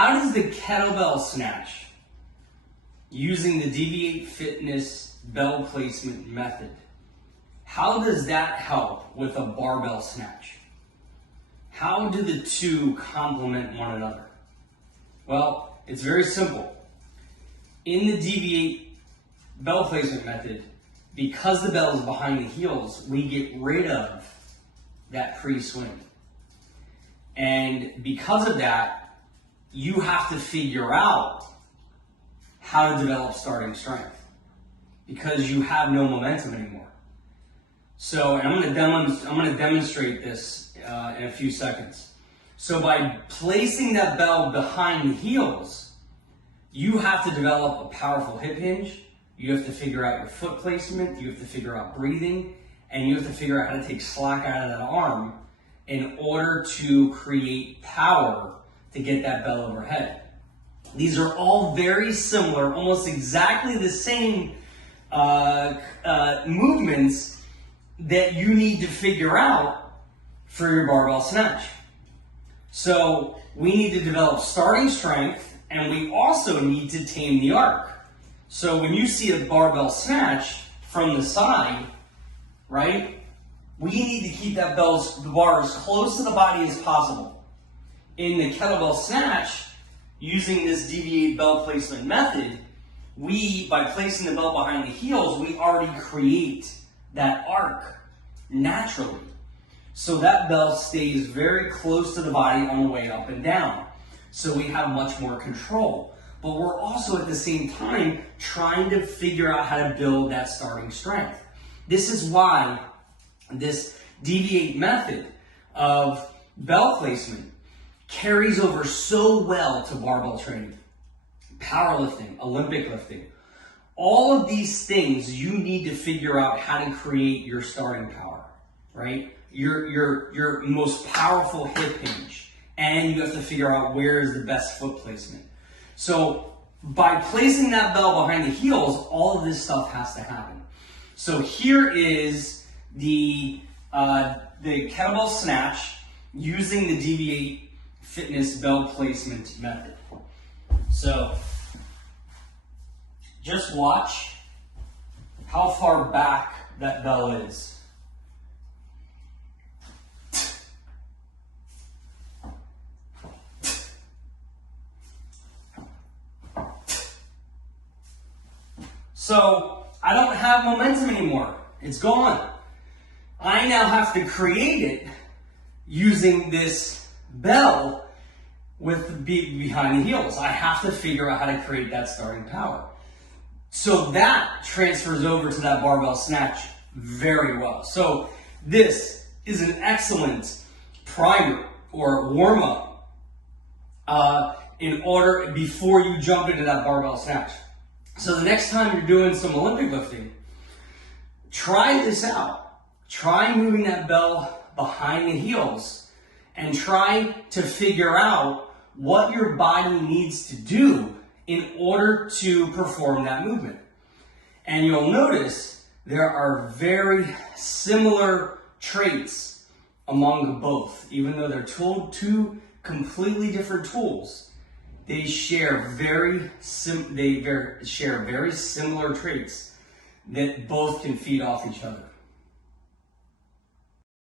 how does the kettlebell snatch using the Deviate Fitness bell placement method, how does that help with a barbell snatch? How do the two complement one another? Well, it's very simple. In the Deviate bell placement method, because the bell is behind the heels, we get rid of that pre-swing. And because of that, you have to figure out how to develop starting strength because you have no momentum anymore. So, and I'm going to demonstrate this in a few seconds. So by placing that bell behind the heels, you have to develop a powerful hip hinge. You have to figure out your foot placement. You have to figure out breathing, and you have to figure out how to take slack out of that arm in order to create power to get that bell overhead. These are all very similar, almost exactly the same movements that you need to figure out for your barbell snatch. So we need to develop starting strength, and we also need to tame the arc. So when you see a barbell snatch from the side, right, we need to keep that the bar as close to the body as possible. In the kettlebell snatch, using this Deviate bell placement method, by placing the bell behind the heels, we already create that arc naturally. So that bell stays very close to the body on the way up and down. So we have much more control. But we're also at the same time trying to figure out how to build that starting strength. This is why this Deviate method of bell placement carries over so well to barbell training, powerlifting, Olympic lifting. All of these things, you need to figure out how to create your starting power, right? Your most powerful hip hinge. And you have to figure out where is the best foot placement. So by placing that bell behind the heels, all of this stuff has to happen. So here is the kettlebell snatch using the Deviate Fitness bell placement method. So just watch how far back that bell is. So I don't have momentum anymore. It's gone. I now have to create it using this bell with behind the heels. I have to figure out how to create that starting power. So that transfers over to that barbell snatch very well. So this is an excellent primer or warm-up before you jump into that barbell snatch. So the next time you're doing some Olympic lifting, try this out. Try moving that bell behind the heels and try to figure out what your body needs to do in order to perform that movement. And you'll notice there are very similar traits among both. Even though they're two completely different tools, they share very similar traits that both can feed off each other.